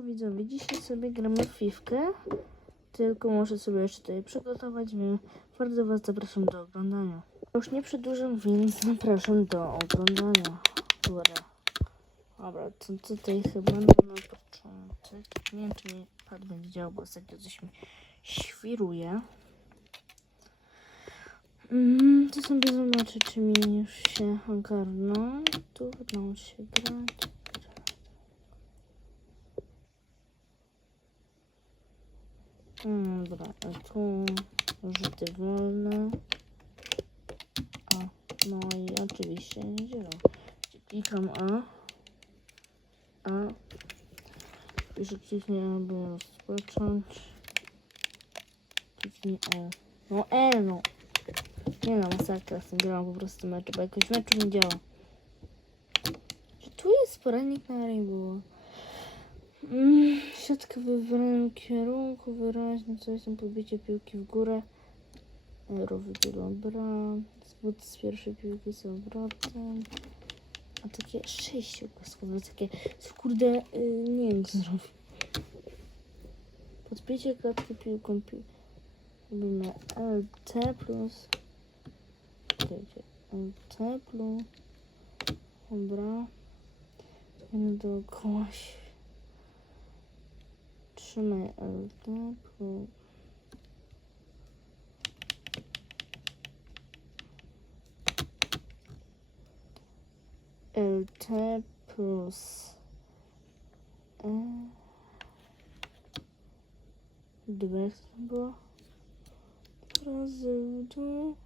Widzowie, dzisiaj sobie gramy w Fifkę. Tylko muszę sobie jeszcze tutaj przygotować, więc bardzo Was zapraszam do oglądania. Już nie przedłużam, więc zapraszam do oglądania. Dobra. Dobra, to tutaj chyba na początek. Nie wiem, czy mi pad będzie działał, bo ostatnio coś mi świruje. Mm, to sobie zobaczę, czy mi już się ogarną. Tu naucz się grać. Dobra, a tu rzuty wolne. A, no i oczywiście nie działa. Klikam A. A. Piszę kliknij, aby rozpocząć. Kliknij L. No L, no. Nie no, masakra z tym grałam po prostu meczu, bo jakoś meczu nie działa. Czy tu jest poradnik na Rainbow? Mm, siatka w wybranym kierunku, wyraźnie coś tam podbicie piłki w górę. Wybiera bram. Zbud z pierwszej piłki z obrotem. A takie sześciu kaskowe, takie kurde, y, nie wiem co zrobić. Podbicie klatki piłką pi Robimy LT plus Czekajcie, LT plus Dobra Będę dookoła się Trzymaj LT plus LT plus E Dobra, jak to było? Razy dół.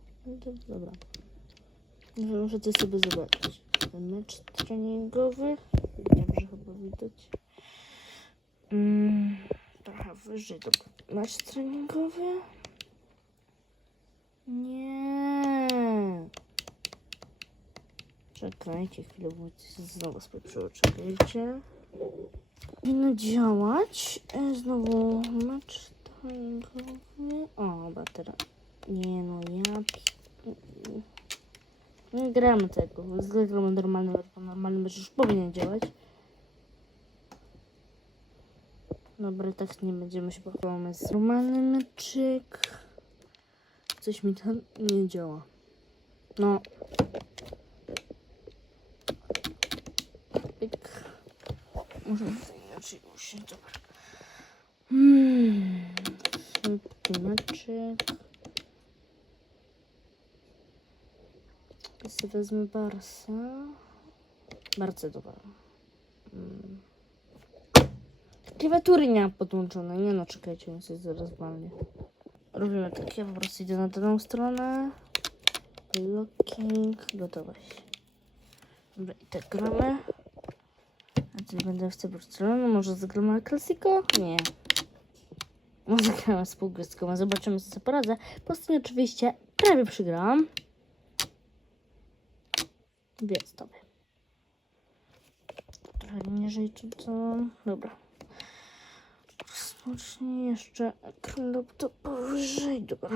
Dobra. Może Muszę coś sobie zobaczyć. Ten mecz treningowy. Dobrze chyba widać. Mm, trochę wyżej. Dobra. Mecz treningowy. Nie. Czekajcie chwilę, bo znowu spieprzyło. Czekajcie. Powinno działać. E, Znowu mecz treningowy. O, dobra, teraz. Nie no, ja... Nie gramy tego. Zwykle gramy normalny bo normalny mecz już powinien działać. Dobra, tak nie będziemy się pochwalamy z normalny meczyk. Coś mi tam nie działa. No. Pyk. Może inaczej usiąść, dobra. Hmm. Szybki meczek. Ja sobie wezmę Barsa. Bardzo dobra. Hmm. Klawiatury nie mam podłączone. Nie no, czekajcie, on coś zaraz walnie. Robimy tak, ja po prostu idę na daną stronę. Locking, gotowość. Dobra, i tak gramy. A tutaj będę w cyberstronę. Może zagramy Classico? Nie. Może zagramy spółgryzką, a zobaczymy co sobie poradzę. Po prostu oczywiście prawie przegrałam. Więc tobie. Trochę niżej czy co? Dobra. Rozpocznij jeszcze ekran laptopa wyżej. Dobra.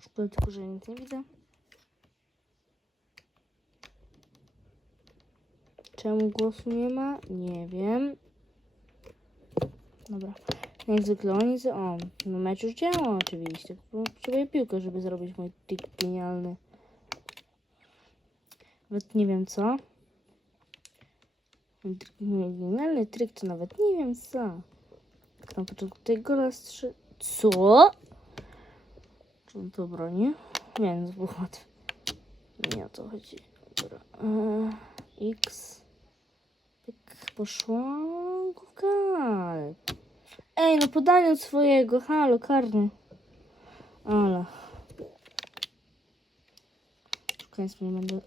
Szkoda tylko, że nic nie widzę. Czemu głosu nie ma? Nie wiem. Dobra. Jak zwykle oni... z- O, no mecz już działa oczywiście. Potrzebuję piłkę, żeby zrobić mój trik genialny. Nawet nie wiem co. Genialny trik to nawet nie wiem co. Na początku tego raz trzy... Co? Czy on to broni? Wiem, to było. Nie o to chodzi. Dobra. Eee, X. Pyk, poszło. Główka. Ej, no podanie od swojego. Halo, karny. Ale. Koniec nie będę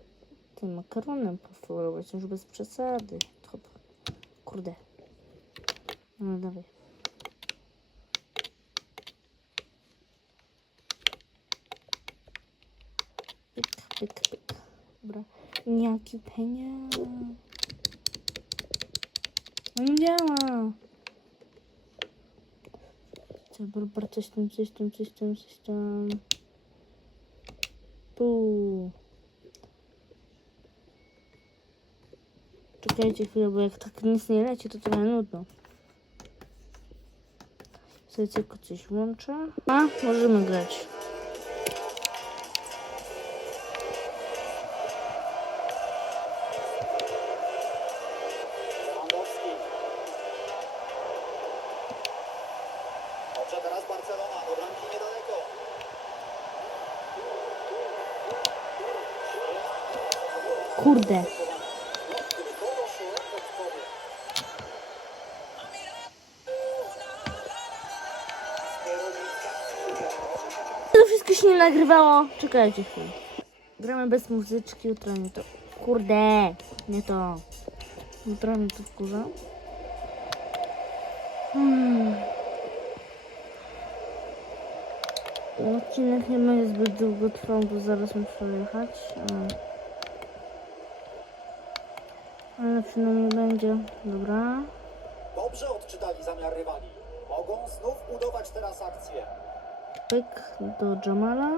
tym makaronem pofolować, już bez przesady. Kurde. No dawaj. Pyk, pyk, pyk. Dobra. Jaki pieniądz. No nie działa. Dobra, coś tam, coś tam, coś tam, coś tam. Puu. Czekajcie chwilę, bo jak tak nic nie leci, to trochę nudno. Sobie tylko coś włączę. A, możemy grać. Kurde. Nagrywało. Czekajcie chwilę. Gramy bez muzyczki, jutro nie to. Kurde, nie to. Jutro mnie to wkurza. Hmm. Odcinek nie będzie zbyt długo trwał, bo zaraz muszę jechać. Ale przynajmniej będzie. Dobra. Dobrze odczytali zamiar rywali. Mogą znów budować teraz akcję. Pyk do Jamala.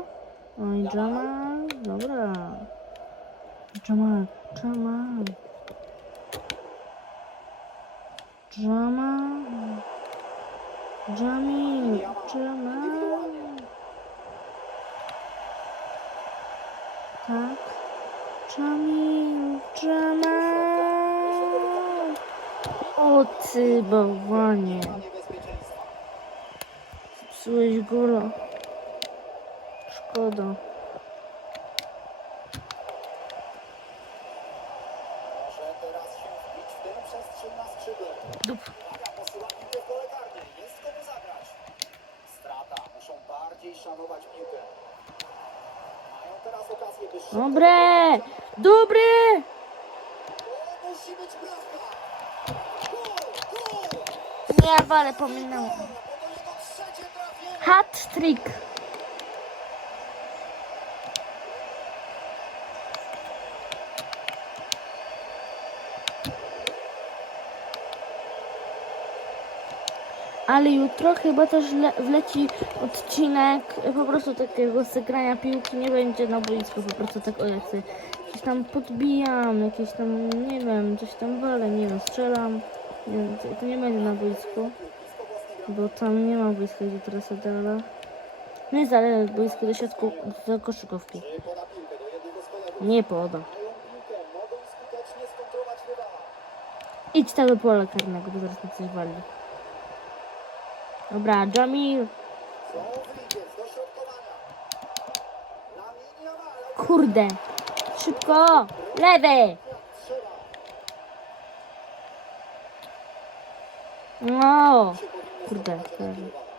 Oj, Jamal. Dobra. Jamal, Jamal. Jamal. Jamil, Jamal. Tak. Jamil, Jamal. O ty bałwanie. Nie ma niebezpieczeństwa. Zepsułeś góra. Szkoda. Może teraz się wbić w tę przestrzeń na skrzydle. Dup. Uwaga, posyła piłkę w pole karne. Jest komu zagrać. Strata. Muszą bardziej szanować piłkę. Mają teraz okazję, by szybko... Dobre! Dobre! O, musi być bramka! Gol! Gol! Nie, ale pominęłam. Trafienie! Hat trick. Ale jutro chyba też le wleci odcinek e, po prostu takiego zagrania piłki. Nie będzie na boisku, po prostu tak o jak sobie jakieś tam podbijam, jakieś tam, nie wiem, coś tam walę, nie wiem, strzelam. Nie, wiem, to nie będzie na boisku. Bo tam nie ma boiska, gdzie teraz Adela. Nie jest ale boisko do siatku, do koszykówki. Do? Nie poda. Idź tam do pola karnego, bo zaraz na coś wali. Dobra, Jamil. Kurde. Szybko. Lewy. No. Kurde, zdobywać ataki leży. rywala.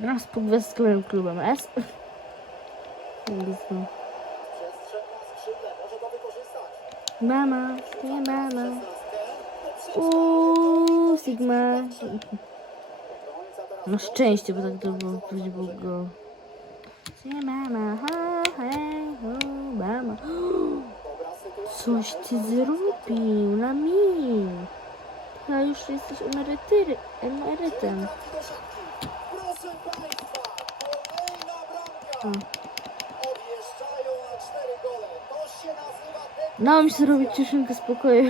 Gram z podgwiazdkowym klubem S. Mama, nie mama. Uuu, Sigma. No szczęście, bo tak to było, później był go. Nie mama, ha, hej, ho, mama. Coś ty zrobił na mi. A już jesteś emerytyry, emerytem. O. Mi się zrobić cieszynkę spokoju.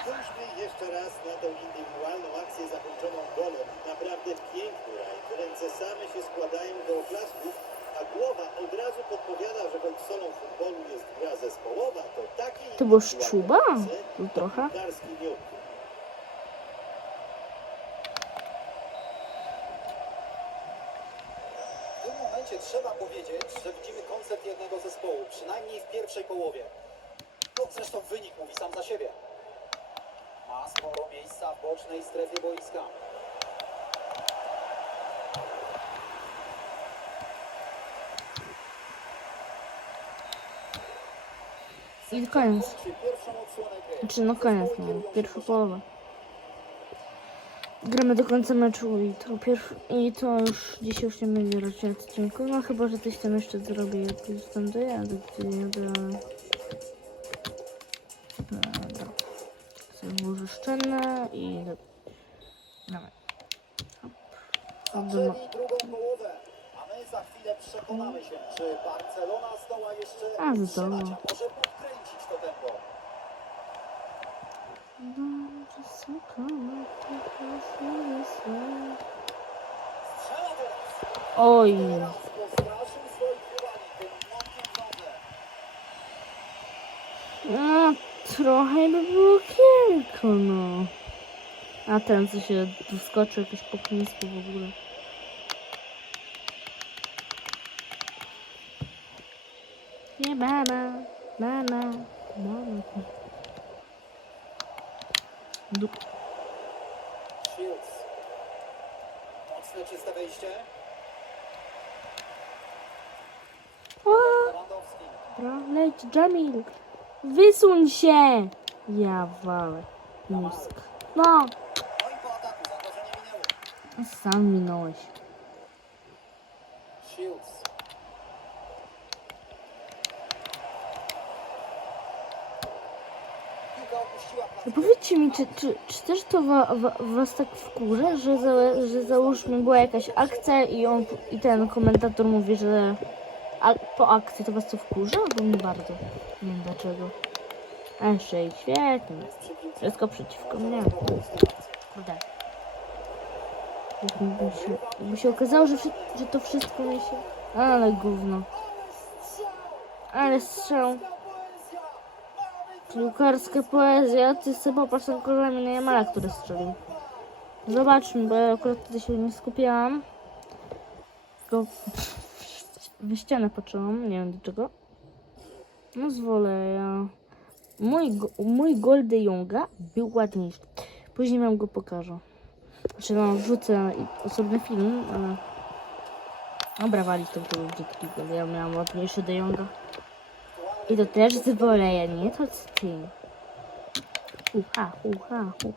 Spójrzmy jeszcze raz na tą indywidualną akcję zakończoną golem. Naprawdę piękny rajd. Ręce same się składają do oklasków, a głowa od razu podpowiada, że choć solą futbolu jest gra zespołowa, to takie To było indywidualne szczuba? To trochę. W tym momencie trzeba powiedzieć, że widzimy koncept jednego zespołu, przynajmniej w pierwszej połowie. No, zresztą wynik mówi sam za siebie. Ma sporo miejsca w bocznej strefie boiska. I koniec. Znaczy no koniec, no, pierwsza połowa. Gramy do końca meczu i to pierwszy, i to już dzisiaj już nie będzie raczej odcinku. No chyba, że coś tam jeszcze zrobię, jak już tam dojadę, gdzie jadę. Dobra. Sobie szczelne i... Dawaj. Hop. Hop, drugą połowę, a my za chwilę przekonamy się, czy Barcelona zdoła jeszcze A, zdoła. Podkręcić to tempo. Oj. No, trochę by było kielko, no. A ten, co się tu skoczył, jakieś poknisko w ogóle. Nie, mama, mama, mama. Dup. Shields. Mocne czyste wejście. Lewandowski. dobra, leć, Jamil. Wysuń się. Ja walę. Mózg. No, No i po ataku zagrożenie minęło. sam minąłeś. Shields. No powiedzcie mi, czy, czy, czy też to wa, wa, was tak wkurza, że, za, że załóżmy była jakaś akcja i on i ten komentator mówi, że a, po akcji to was to wkurza? Bo mnie bardzo. Nie wiem dlaczego. A i świetnie. Wszystko przeciwko mnie. Kurde. Jakby się, jakby się okazało, że, że to wszystko mi się... Ale gówno. Ale strzał. Piłkarska poezja, ty sobie popatrz na kolami na Jamala, który strzelił. Zobaczmy, bo ja akurat się nie skupiałam. Tylko w ścianę patrzyłam, nie wiem do czego. No zwolę ja. Mój, mój gol de Jonga był ładniejszy. Później wam go pokażę. Znaczy wam wrzucę i- osobny film, ale... Dobra, walić to był brzydki gol. Ja miałam ładniejszy de Jonga. I to też zwoleję, nie to co ty. Ucha, ucha, u.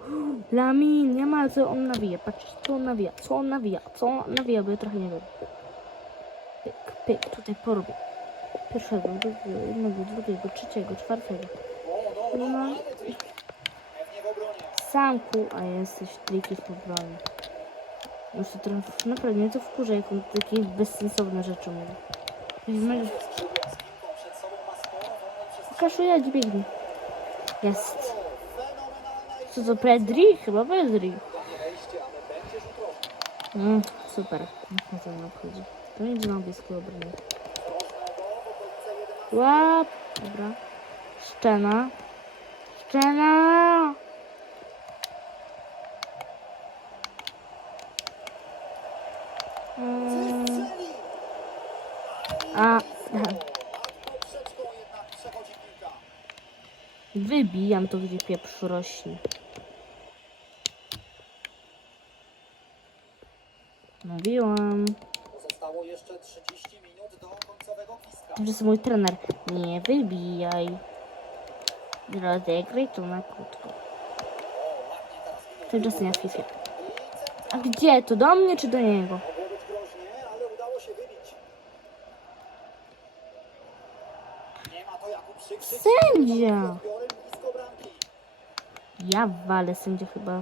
Lamin, nie ma co on nawija. Patrz, co on nawija, co on nawija, co on nawija, bo ja trochę nie wiem. Pyk, pyk, tutaj porobię. Pierwszego, drugiego, jednego, drugiego, trzeciego, czwartego. No, no, No. Samku, a jesteś triki z pobrany. Już to trochę, naprawdę mnie to wkurza, jak on takie bezsensowne rzeczy mówi. Weźmy, Skrzydła z piłką przed sobą ma sporo Kaszuję, dźwigni. Jest. Co to, Pedri? Chyba Pedri. Będzie. Mm, super. Niech mnie to nie obchodzi. To idzie na blisko obrony. Rożnego w okolice 11. Łap. Dobra. Szczena. Szczena. Mm, a, wybijam to, gdzie pieprz rośnie. Mówiłam. Pozostało jeszcze 30 minut do końcowego gwizdka. To jest mój trener. Nie wybijaj. Rozegraj to na krótko. Tymczasem ja FIFA. A gdzie? To do mnie czy do niego? Mogło być groźnie, ale udało się wybić. Nie ma to jak uprzykrzyć. Sędzia! Odbiorem blisko bramki. Ja walę sędzia chyba.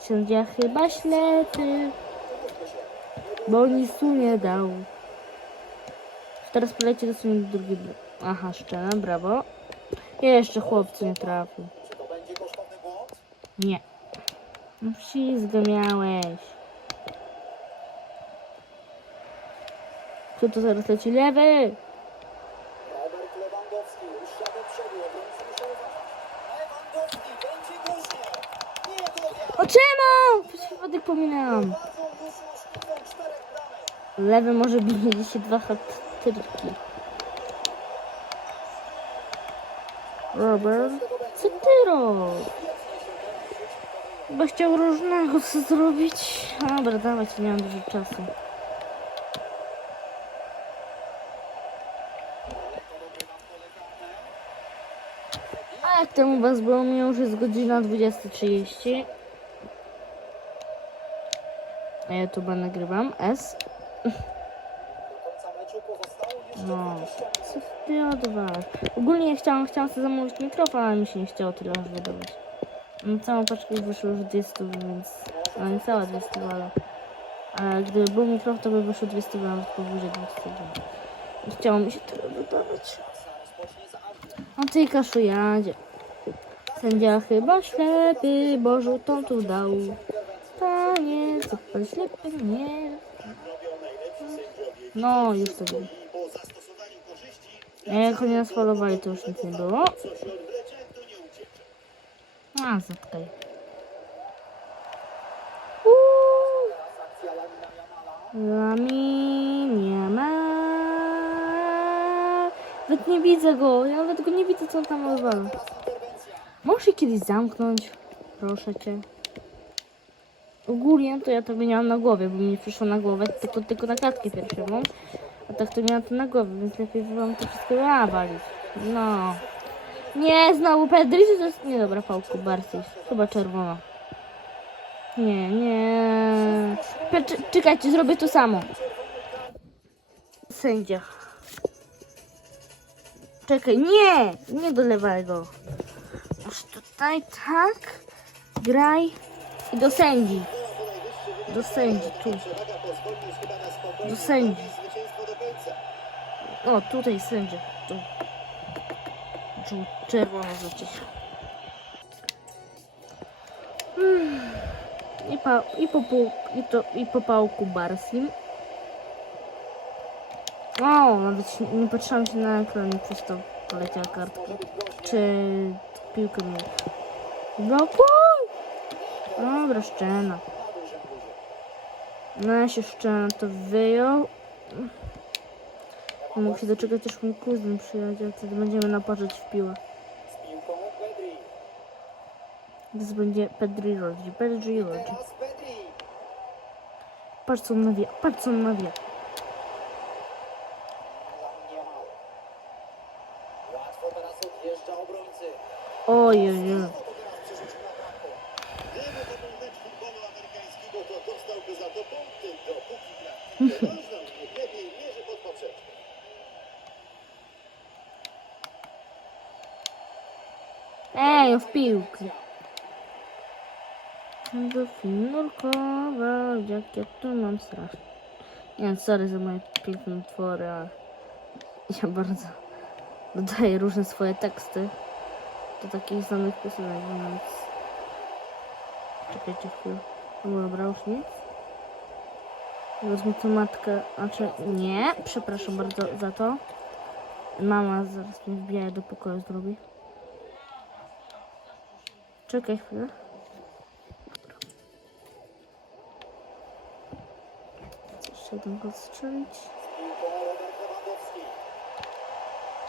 Sędzia chyba ślepy. Bo nic tu nie dał. Teraz poleci do sobie drugi. Aha, szczena, brawo. Jeszcze chłopcy nie trafił. Nie. No ślizga miałeś. Kto to zaraz leci? Lewy! Robert Lewandowski rusza do przodu, obrońcy muszą uważać. Lewandowski będzie groźnie. Nie dowia. O czemu? Bramek. Lewy może mieć się dwa hat-tricki. Robert, co ty robisz? Chyba chciał różnego co zrobić. Dobra, dawać, nie mam dużo czasu. A jak tam u was było? Mi już jest godzina 20.30. A ja tu nagrywam. S. No. 20 Co odwalasz? Ogólnie chciałam, chciałam sobie zamówić mikrofon, ale mi się nie chciało tyle aż wydawać. No całą paczkę wyszło już 200, więc... No nie cała 200, ale... Ale gdyby był mikrofon, to by wyszło 200, bo nawet powyżej 200. Nie chciało mi się tyle wydawać. Czas rozpocznie za Anglię. O tej kaszujadzie. Sędzia chyba ślepy, bo żółtą tu dał. Panie, co pan ślepy. No, już to wiem. Jak oni nas falowali, to już nic nie było. A, zatkaj. Uuu. Teraz akcja Lamina Jamala. Lamin, Yamal. Nawet nie widzę go, ja nawet go nie widzę, co on tam odwala. Możesz się kiedyś zamknąć? Proszę cię. Ogólnie to ja to miałam na głowie, bo mi przyszło na głowę tylko, tylko na klatkę piersiową. A tak to miałam to na głowie, więc lepiej wam to wszystko nawalić. No. Nie, znowu Pedri, to jest niedobra pałku bardziej. Chyba czerwona. Nie, nie. Pe- czekajcie, zrobię to samo. Sędzia. Czekaj, nie! Nie dolewaj go. Masz tutaj tak. Graj. I do sędzi. Do sędzi, tu. Do sędzi. O, tutaj sędzia. Tu. Rzucić. Mm. I, pa, i, po, i, to, I po pałku Barsim. O, nawet nie patrzyłam się na ekran przez to poleciała kartka. Czy piłkę mi... Blokuj! Dobra, szczena. No ja się szczena to wyjął. Mógł się doczekać, aż mój kuzyn przyjadzie, wtedy będziemy naparzać w piłę. Teraz będzie Pedri rodzi, Pedri Pedri. Patrz co on nawija, patrz co on nawija. Obrońcy. Ojej, No to teraz przerzucił na bramkę. Gdyby to był mecz futbolu amerykańskiego, to dostałby za to punkty, dopóki gra w piłkę nożną, niech lepiej mierzy pod poprzeczkę. Ej, w piłkę. Do nurkować, jak ja tu mam strasznie. Nie sorry za moje piękne utwory, ale ja bardzo dodaję różne swoje teksty do takich znanych piosenek, więc... Czekajcie chwilę. No dobra, już nic. Wezmę tę matkę, znaczy nie, przepraszam bardzo za to. Mama zaraz mnie wbija do pokoju zrobi. Czekaj chwilę. Jeszcze jeden gol strzelić.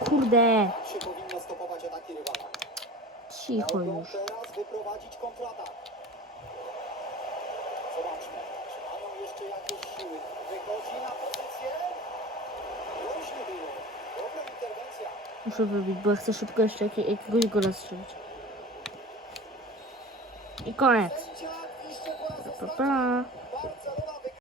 Kurde, cicho już. teraz wyprowadzić kontratak. Zobaczmy, czy mają jeszcze jakieś siły. Wychodzi na pozycję. Groźnie było. Dobra interwencja. Muszę wybić, bo ja chcę szybko jeszcze jakie, jakiegoś gola strzelić. I koniec. Pa, pa.